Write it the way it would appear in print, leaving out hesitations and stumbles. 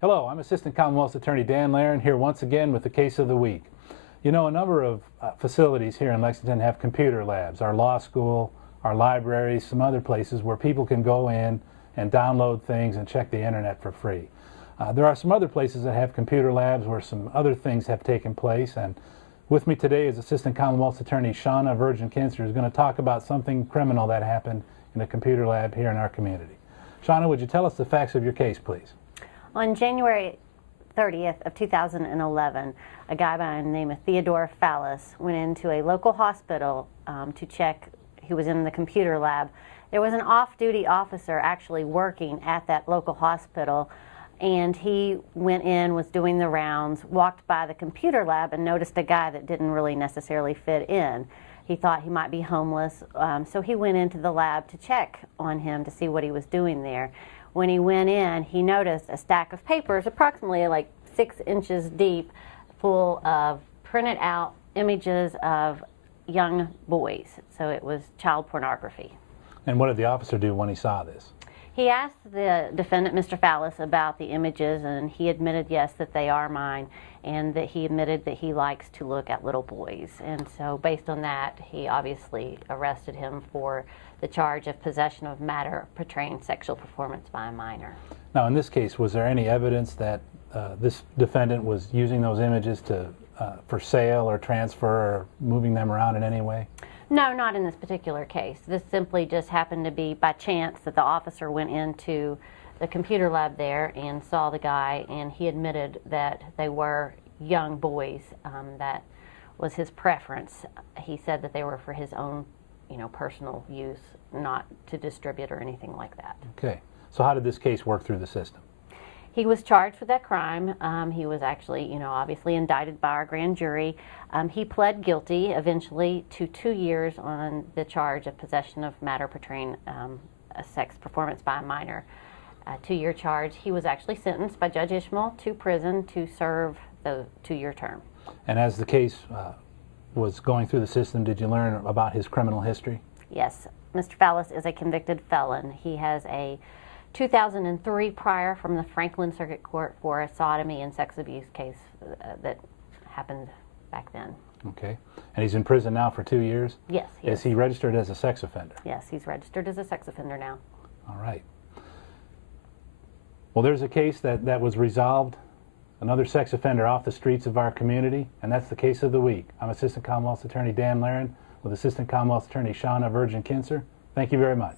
Hello, I'm Assistant Commonwealth Attorney Dan Laren here once again with the case of the week. You know, a number of facilities here in Lexington have computer labs, our law school, our libraries, some other places where people can go in and download things and check the internet for free. There are some other places that have computer labs where some other things have taken place, and with me today is Assistant Commonwealth Attorney Shauna Virgin Kinzer, who's going to talk about something criminal that happened in a computer lab here in our community. Shauna, would you tell us the facts of your case, please? On January 30th of 2011, a guy by the name of Theodore Fallis went into a local hospital to check. He was in the computer lab. There was an off-duty officer actually working at that local hospital, and he went in, was doing the rounds, walked by the computer lab and noticed a guy that didn't really necessarily fit in. He thought he might be homeless, so he went into the lab to check on him to see what he was doing there. When he went in, he noticed a stack of papers, approximately like 6 inches deep, full of printed out images of young boys. So it was child pornography. And what did the officer do when he saw this? He asked the defendant, Mr. Fallis, about the images, and he admitted, yes, that they are mine, and that he admitted that he likes to look at little boys. And so based on that, he obviously arrested him for the charge of possession of matter portraying sexual performance by a minor. Now, in this case, was there any evidence that this defendant was using those images for sale or transfer or moving them around in any way? No, not in this particular case. This simply just happened to be by chance that the officer went into the computer lab there and saw the guy, and he admitted that they were young boys. That was his preference. He said that they were for his own, personal use, not to distribute or anything like that. Okay. So how did this case work through the system? He was charged with that crime. He was actually, obviously indicted by our grand jury. He pled guilty eventually to 2 years on the charge of possession of matter portraying a sex performance by a minor. A 2-year charge. He was actually sentenced by Judge Ishmael to prison to serve the 2-year term. And as the case was going through the system, did you learn about his criminal history? Yes. Mr. Fallis is a convicted felon. He has a 2003 prior from the Franklin Circuit Court for a sodomy and sex abuse case that happened back then. Okay. And he's in prison now for 2 years? Yes. Is he registered as a sex offender? Yes, he's registered as a sex offender now. All right. Well, there's a case that was resolved, another sex offender off the streets of our community, and that's the case of the week. I'm Assistant Commonwealth Attorney Dan Laren with Assistant Commonwealth Attorney Shauna Virgin Kinzer. Thank you very much.